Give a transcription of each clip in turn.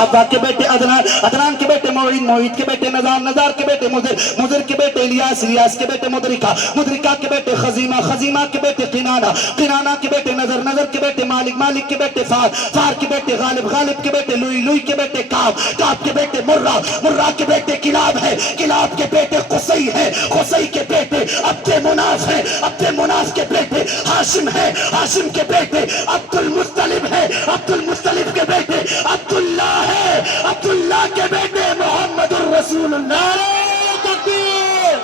حوا کے بیٹے عدنان، عدنان کے بیٹے موعید، موعید کے بیٹے نزار، نزار کے بیٹے مضر، مضر کے بیٹے الیاس، الیاس کے بیٹے مدرکہ، مدرکہ کے بیٹے خزیمہ، خزیمہ کے بیٹے قنانہ، قنانہ کے بیٹے نظر، نظر کے بیٹے مالک، مالک کے بیٹے فار، فار کے بیٹے غالب، غالب کے بیٹے لوئی، لوئی کے بیٹے کعب، کعب کے بیٹے مرہ، مرہ کے بیٹے کلاب ہے، کلاب کے بیٹے قصی ہے، قصی کے بیٹے عبد مناف ہے، عبد مناف کے بیٹے ہاشم ہے، ہاشم کے بیٹے عبد المطلب ہے، عبد المطلب کے بیٹے عبداللہ ہے، عبداللہ کے بیٹے محمد الرسول اللہ۔ نعرہ تکبیر،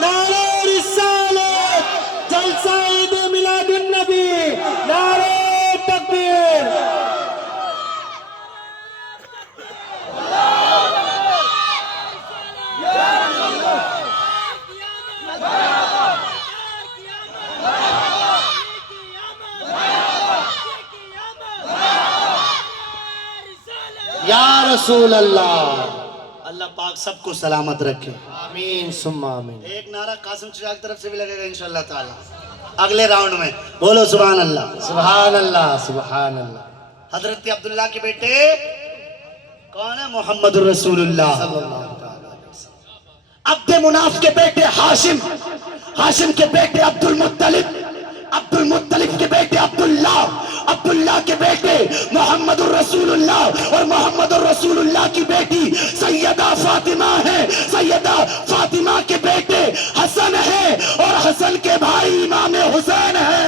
نعرہ رسالت، جلسہ عید میلاد النبی، نعرہ تکبیر۔ یا رسول اللہ، اللہ پاک سب کو سلامت رکھے۔ آمین ثم آمین۔ ایک نعرہ قاسم چچا کی طرف سے بھی لگے گا انشاءاللہ تعالی اگلے راؤنڈ میں، بولو سبحان اللہ۔ سبحان اللہ، سبحان اللہ۔ حضرت عبداللہ کے بیٹے کون ہے؟ محمد الرسول اللہ۔ عبد مناف کے بیٹے ہاشم، ہاشم کے بیٹے عبد المطلب، عبد المطلب کے بیٹے عبداللہ، عبداللہ کے بیٹے محمد الرسول اللہ، اور محمد الرسول اللہ کی بیٹی سیدہ فاطمہ ہے، سیدہ فاطمہ کے بیٹے حسن ہے، اور حسن کے بھائی امام حسین ہے۔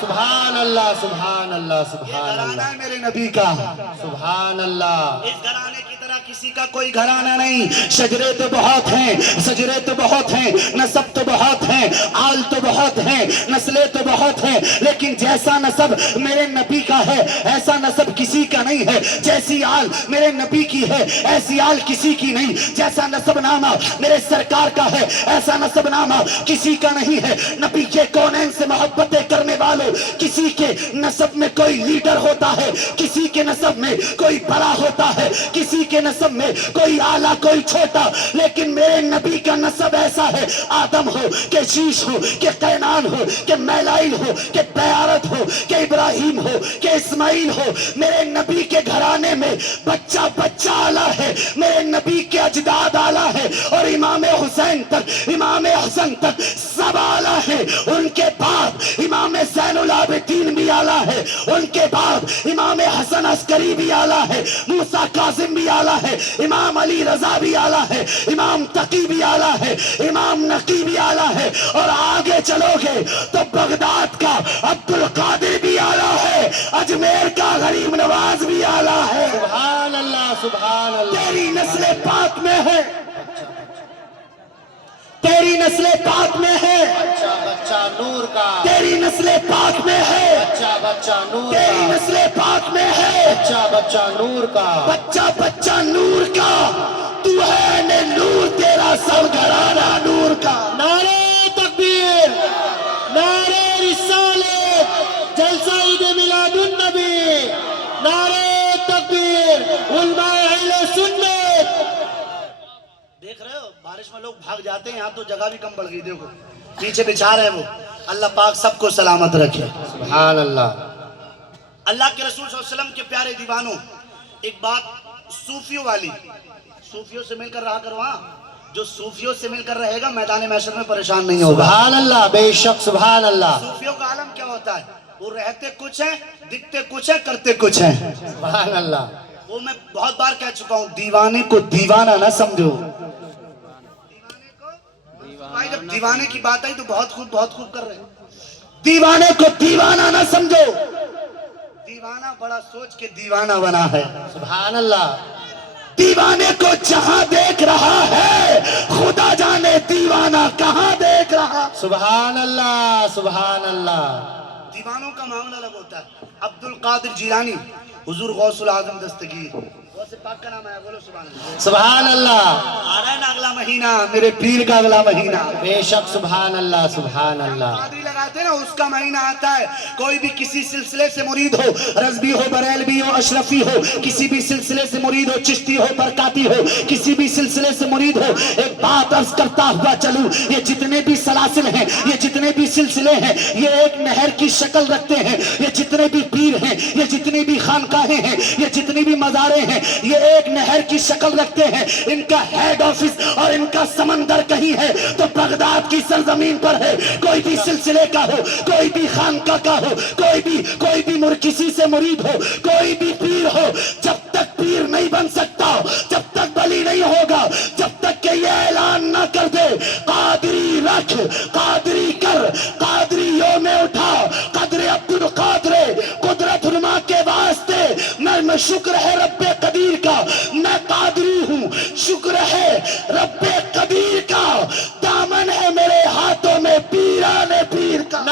سبحان اللہ، سبحان اللہ، یہ سبحان گھرانہ اللہ، ہے میرے نبی کا، سبحان اللہ۔ اس گھرانے کی طرح کسی کا کوئی گھرانہ نہیں۔ شجرے تو بہت ہیں، شجرے تو بہت ہیں، نسب تو بہت ہیں، آل تو بہت ہیں، نسلیں تو بہت ہیں، لیکن جیسا نسب میرے نبی کا ہے ایسا نسب کسی کا نہیں ہے۔ جیسی آل میرے نبی کی ہے ایسی آل کسی کی نہیں۔ جیسا نسب نامہ میرے سرکار کا ہے ایسا نسب نامہ کسی کا نہیں ہے۔ نبی کے کونین سے محبتیں کرنے والوں، کسی کے نسب میں کوئی لیڈر ہوتا ہے، کسی کے نسب میں کوئی بڑا ہوتا ہے، کسی کے نسب میں کوئی اعلیٰ کوئی چھوٹا، لیکن میرے نبی کا نسب ایسا ہے، آدم ہو کہ شیش ہو کہ قینان ہو کہ میلائل ہو کہ بیارت ہو کہ ابراہیم ہو کہ اسماعیل ہو، میرے نبی کے گھرانے میں بچہ بچہ اعلیٰ ہے، میرے نبی کے اجداد اعلیٰ ہے، اور امام حسین تک، امام حسن تک سب اعلیٰ ہے۔ ان کے بعد امام زین العابدین بھی اعلیٰ ہے، ان کے بعد امام حسن عسکری بھی اعلیٰ ہے، موسیٰ کاظم بھی اعلیٰ ہے، امام علی رضا بھی اعلیٰ ہے، امام تقی بھی اعلیٰ ہے، امام نقی بھی اعلیٰ ہے، اور آگے چلو گے تو بغداد کا عبد القادر بھی اعلیٰ ہے، اجمیر کا غریب نواز بھی اعلیٰ ہے۔ سبحان اللہ، سبحان اللہ۔ تیری نسل پاک میں ہے، تیری نسل پاک میں ہے، بچہ بچہ نور کا، تیری نسل پاک میں ہے، بچہ بچہ نور تیری کا، نسل پاک میں ہے، بچہ بچہ نور کا۔ بچہ بچہ نور کا، تو ہے نے نور، تیرا سب گھرانہ نور کا۔ نعرہ تکبیر، نعرہ رسالت، جلسہ عید میلاد النبی، نعرہ تکبیر، علماء اہل سنت۔ دیکھ رہے ہو بارش میں لوگ بھاگ جاتے ہیں، یہاں تو جگہ بھی کم پڑ گئی، دیکھو پیچھے بچھا رہے ہیں وہ۔ اللہ پاک سب کو سلامت رکھے۔ سبحان اللہ۔ اللہ کے رسول صلی اللہ علیہ وسلم کے پیارے دیوانوں، ایک بات صوفیوں والی، صوفیوں سے مل کر رہا کرو، ہاں جو صوفیوں سے مل کر رہے گا میدان محشر میں پریشان نہیں ہوگا۔ سبحان اللہ، بے شک سبحان اللہ۔ صوفیوں کا عالم کیا ہوتا ہے؟ وہ رہتے کچھ ہیں، دکھتے کچھ ہیں، کرتے کچھ ہیں۔ سبحان اللہ۔ وہ میں بہت بار کہہ چکا ہوں، دیوانے کو دیوانہ نہ سمجھو۔ بھائی جب دیوانے کی بات آئی تو بہت خوب کر رہے ہیں۔ دیوانے کو دیوانہ نہ سمجھو، دیوانہ بڑا سوچ کے دیوانہ بنا ہے۔ سبحان اللہ۔ دیوانے کو جہاں دیکھ رہا ہے خدا جانے دیوانہ کہاں دیکھ رہا۔ سبحان اللہ، سبحان اللہ۔ دیوانوں کا معاملہ الگ ہوتا ہے۔ عبد القادر جیلانی، حضور غوث العظم دستگیر، غوث پاک کا نام ہے، بولو سبحان اللہ۔ سبحان اللہ۔ آ رہا ہے نا اگلا مہینہ، میرے پیر کا اگلا مہینہ، بے شک سبحان اللہ، سبحان اللہ۔ قادری لگاتے ہیں نا، اس کا مہینہ آتا ہے۔ کوئی بھی کسی سلسلے سے مرید ہو، رضوی ہو، بریلوی ہو، اشرفی ہو، کسی بھی سلسلے سے مرید ہو، چشتی ہو، برکاتی ہو، کسی بھی سلسلے سے مرید ہو، ایک بات عرض کرتا ہوا چلوں، یہ جتنے بھی سلاسل ہیں، یہ جتنے بھی سلسلے ہیں، یہ ایک نہر کی شکل رکھتے ہیں۔ یہ جتنے بھی پیر ہیں، یہ جتنی بھی خانقاہیں ہیں، یہ جتنی بھی مزاریں ہیں، یہ ایک نہر کی شکل رکھتے ہیں، ان کا ہیڈ آفس اور ان کا سمندر کہیں ہے تو بغداد کی سرزمین پر ہے۔ کوئی بھی سلسلے کا ہو، کوئی بھی خانقاہ کا ہو، کوئی بھی کسی سے مرید ہو، کوئی بھی پیر ہو، جب تک پیر نہیں بن سکتا، جب تک ولی نہیں ہوگا، جب تک کہ یہ اعلان نہ کر دے قادری رکھ، قادری کر، قادریوں میں اٹھا، قدر عبد القادر، قدرت علماء کے واسطے میں شکر ہے رب قدیر کا، میں قادری ہوں، شکر ہے رب قدیر کا، دامن ہے میرے ہاتھوں میں پیران پیر کا۔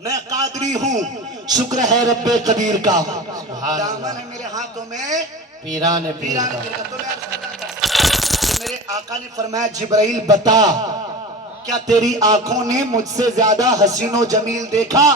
میں قادری ہوں، شکر ہے رب قدیر کا، دامن ہے میرے ہاتھوں میں پیران پیر پیران کا۔ پیر کا۔ تو میں عرض کر رہا تھا کہ میرے آقا نے فرمایا جبرائیل بتا، کیا تیری آنکھوں نے مجھ سے زیادہ حسین و جمیل دیکھا؟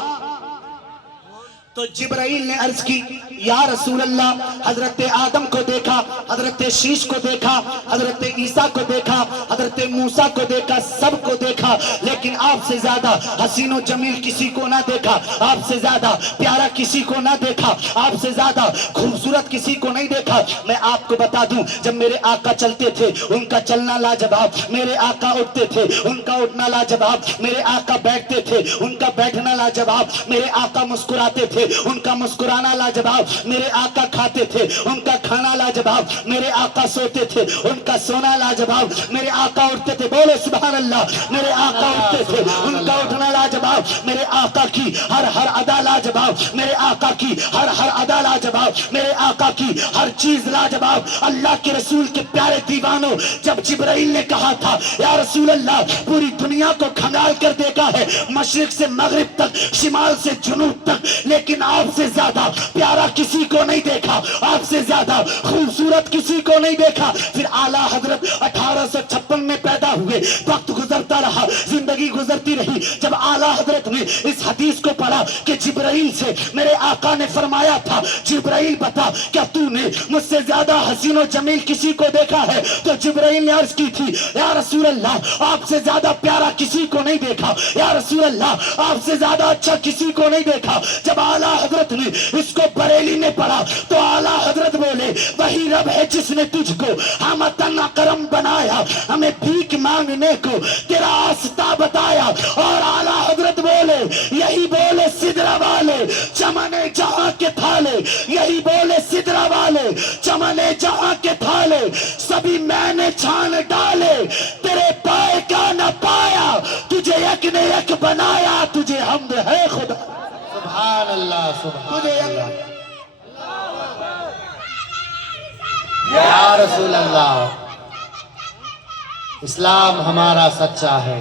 تو جبرائیل نے عرض کی یا رسول اللہ، حضرت آدم کو دیکھا، حضرت شیش کو دیکھا، حضرت عیسیٰ کو دیکھا، حضرت موسیٰ کو دیکھا، سب کو دیکھا، لیکن آپ سے زیادہ حسین و جمیل کسی کو نہ دیکھا، آپ سے زیادہ پیارا کسی کو نہ دیکھا، آپ سے زیادہ خوبصورت کسی کو نہیں دیکھا۔ میں آپ کو بتا دوں، جب میرے آقا چلتے تھے ان کا چلنا لاجواب، میرے آقا اٹھتے تھے ان کا اٹھنا لاجواب، میرے آقا بیٹھتے تھے ان کا بیٹھنا لاجواب، میرے آقا مسکراتے تھے ان کا مسکرانا لاجواب، میرے آقا کھاتے تھے ان کا کھانا لاجواب، میرے آقا سوتے تھے ان کا سونا لاجواب، میرے آقا اٹھتے تھے، بولے سبحان اللہ، میرے آقا اٹھتے تھے ان کا اٹھنا لاجواب، میرے آقا کی ہر ادا لاجواب، میرے آقا کی ہر ادا لاجواب، میرے آقا کی ہر چیز لاجواب۔ اللہ کے رسول کے پیارے دیوانوں، جب جبرائیل نے کہا تھا یا رسول اللہ پوری دنیا کو کھنگال کر دیکھا ہے، مشرق سے مغرب تک، شمال سے جنوب تک، لیکن آپ سے زیادہ پیارا کسی کو نہیں دیکھا، آپ سے زیادہ خوبصورت کسی کو نہیں دیکھا۔ پھر اعلیٰ حضرت 1856 میں پیدا ہوئے، وقت گزرتا رہا، زندگی گزرتی رہی، جب اعلیٰ حضرت نے اس حدیث کو پڑھا کہ جبرائیل سے میرے آقا نے فرمایا تھا جبرائیل بتا کیا تو نے مجھ سے زیادہ حسین و جمیل کسی کو دیکھا ہے؟ تو جبرائیل نے عرض کی تھی یا رسول اللہ آپ سے زیادہ پیارا کسی کو نہیں دیکھا، یا رسول اللہ آپ سے زیادہ اچھا کسی کو نہیں دیکھا۔ جب اعلیٰ حضرت نے اس کو بریلی میں پڑھا تو اعلیٰ حضرت بولے وہی رب ہے جس نے تجھ کو ہمتن اکرم بنایا، ہمیں بھیک مانگنے کو تیرا آستہ بتایا۔ اور اعلیٰ حضرت بولے یہی بولے سدرہ والے چمنے جہاں کے تھالے، یہی بولے سدرہ والے چمنے جہاں کے تھالے، سبھی میں نے چھان ڈالے تیرے پائے کا نہ پایا، تجھے یک نے یک بنایا، تجھے حمد ہے خدا۔ سبحان اللہ، سبحان اللہ، یا رسول اللہ، اسلام ہمارا سچا ہے۔